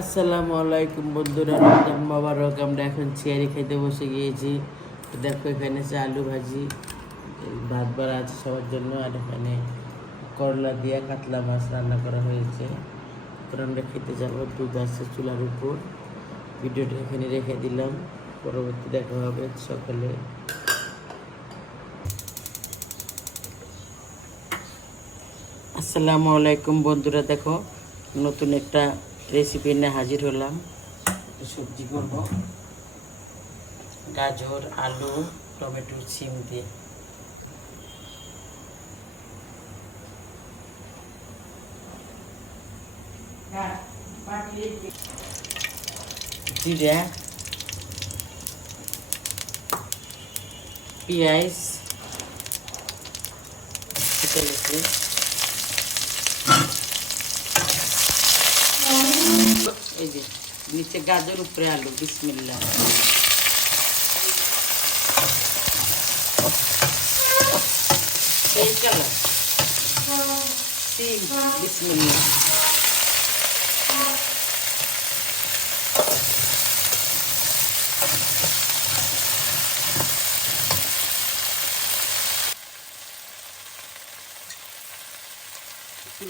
আসসালামু আলাইকুম বন্ধুরা, রমজান মোবারক, আমরা এখন চেয়ারে খেতে বসে গিয়েছি। দেখো এখানে আছে আলু ভাজি, ভাত বাড়া আছে সবার জন্য, আর এখানে করলা দিয়া কাতলা মাছ রান্না করা হয়েছে। তো আমরা খেতে যাব দুধ আছে চুলার উপর। ভিডিওটা এখানে রেখে দিলাম, পরবর্তী দেখা হবে সকালে। আসসালামু আলাইকুম বন্ধুরা, দেখো নতুন একটা রেসিপি নিয়ে হাজির হলাম। সবজি করব। গাজর আলু টমেটো সিম দিয়ে। জিরা পেঁয়াজ কেটে গেছে এই যে নিচে গাজর উপরে আলু বিসমিল্লা এই কালার সিম বিসমিল্লা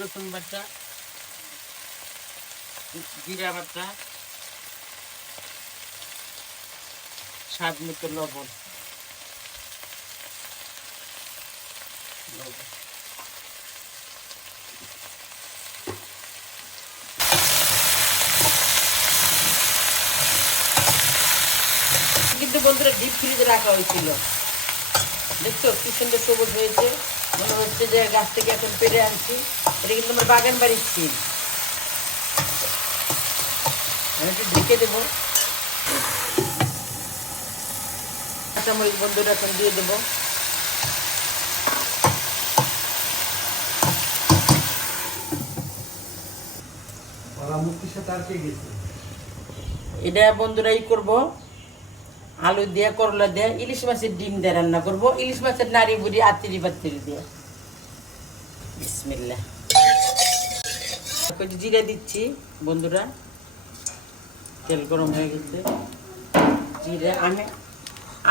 রসুন বাটা জিরা বাটা স্বাদ মতো লবণ। কিন্তু বন্ধুরা ডিপ ফ্রিজে রাখা হয়েছিল। দেখছ, কি সুন্দর সবুজ হয়েছে। মনে হচ্ছে যে গাছ থেকে এখন পেরে আনছি। এটা কিন্তু আমার বাগান বাড়ির ছিল আমি একটু ঢেকে দেবো। কাঁচামরিচ বন্ধুরা এখন দিয়ে দেবো। এটা বন্ধুরা ই করব। আলু দিয়ে, করলা দিয়ে, ইলিশ মাছের ডিম দিয়ে রান্না করব। ইলিশ মাছের নাড়ি বুড়ি, আতিরি পাতিরি দিয়ে। বিসমিল্লা জিরে দিচ্ছি বন্ধুরা। তেল গরম হয়ে গেছে। জিরে আমি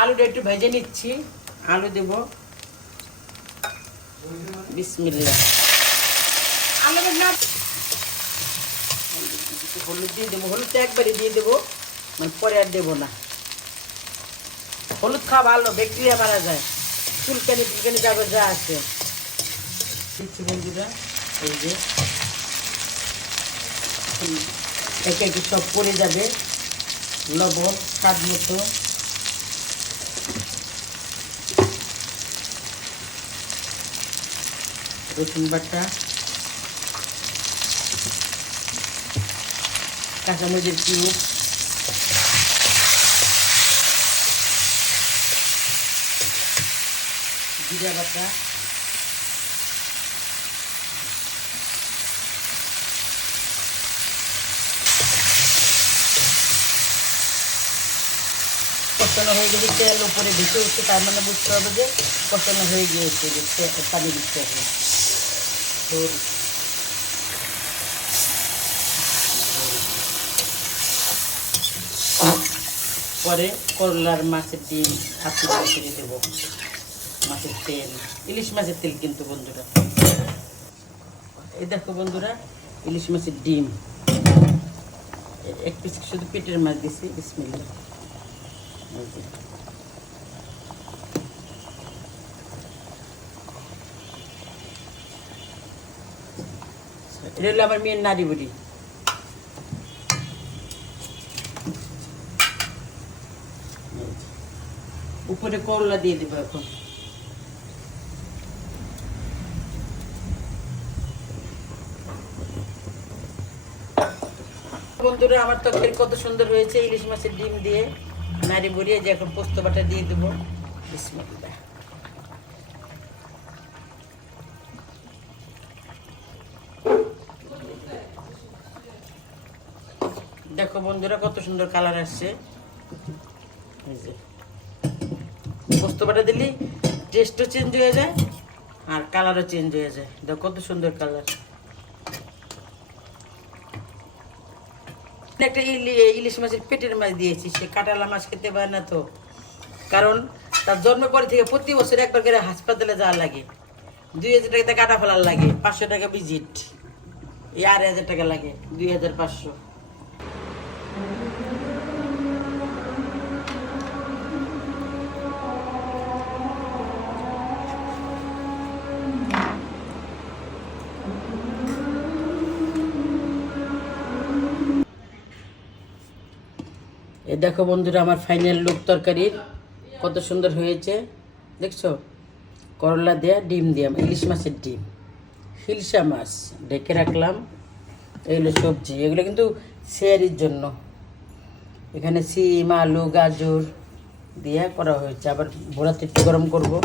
আলুটা একটু ভেজে নিচ্ছি। আলু দেব। বিসমিল্লা আলু না হলুদ দিয়ে দেবো। হলুদটা একবারে দিয়ে দেবো। মানে পরে আর দেবো না। হলুদ খাওয়া ভালো ব্যাকটেরিয়া মারা যায়। চুলকানি টুলকানি যাবে যা আছে। এই যে। একে একে সব পড়ে যাবে। লবণ, স্বাদ মতো। রসুন বাটা কাঁচামরিচের কিউব জিরা বাটা কষানো হয়ে গেলে তেল উপরে ভেসে উঠছে, তার মানে বুঝতে হবে যে কষানো হয়ে গিয়েছে, যে পানি দিতে হবে পরে করলার মাছের ডিম, হাতে করে দেব। মাছের তেল, ইলিশ মাছের তেল কিন্তু বন্ধুরা। এই দেখো বন্ধুরা, ইলিশ মাছের ডিম। এক পিস শুধু পেটের মাছ দিছি বিসমিল্লা। উপরে করলা দিয়ে দেবো এখন বন্ধুরা আমার তরকারি কত সুন্দর হয়েছে ইলিশ মাছের ডিম দিয়ে নাড়ি বড়িয়ে যে এখন পোস্ত বাটা দিয়ে দেবো। দেখো বন্ধুরা কত সুন্দর কালার আসছে। পোস্ত বাটা দিলে টেস্টও চেঞ্জ হয়ে যায় আর কালারও চেঞ্জ হয়ে যায়। দেখো কত সুন্দর কালার একটা ইলি- ইলিশ মাছের পেটের মাছ দিয়েছি, সে কাটালা মাছ খেতে পারে না তো। কারণ তার জন্মের পরে থেকে প্রতি বছর একবার করে হাসপাতালে যাওয়া লাগে। দুই হাজার টাকাতে কাটা ফেলার লাগে, পাঁচশো টাকা ভিজিট এই আড়াই হাজার টাকা লাগে, দুই হাজার পাঁচশো। এ দেখো বন্ধুরা, আমার ফাইনাল লুক তরকারির কত সুন্দর হয়েছে। দেখছ? করলা দেয়া, ডিম দিয়া, ইলিশ মাছের ডিম। হিলসা মাছ ডেকে রাখলাম। এগুলো সবজি। এগুলো কিন্তু শেয়ারির জন্য। এখানে সিম, আলু, গাজর দিয়ে করা হয়েছে। আবার ভোলাতে একটু গরম করব।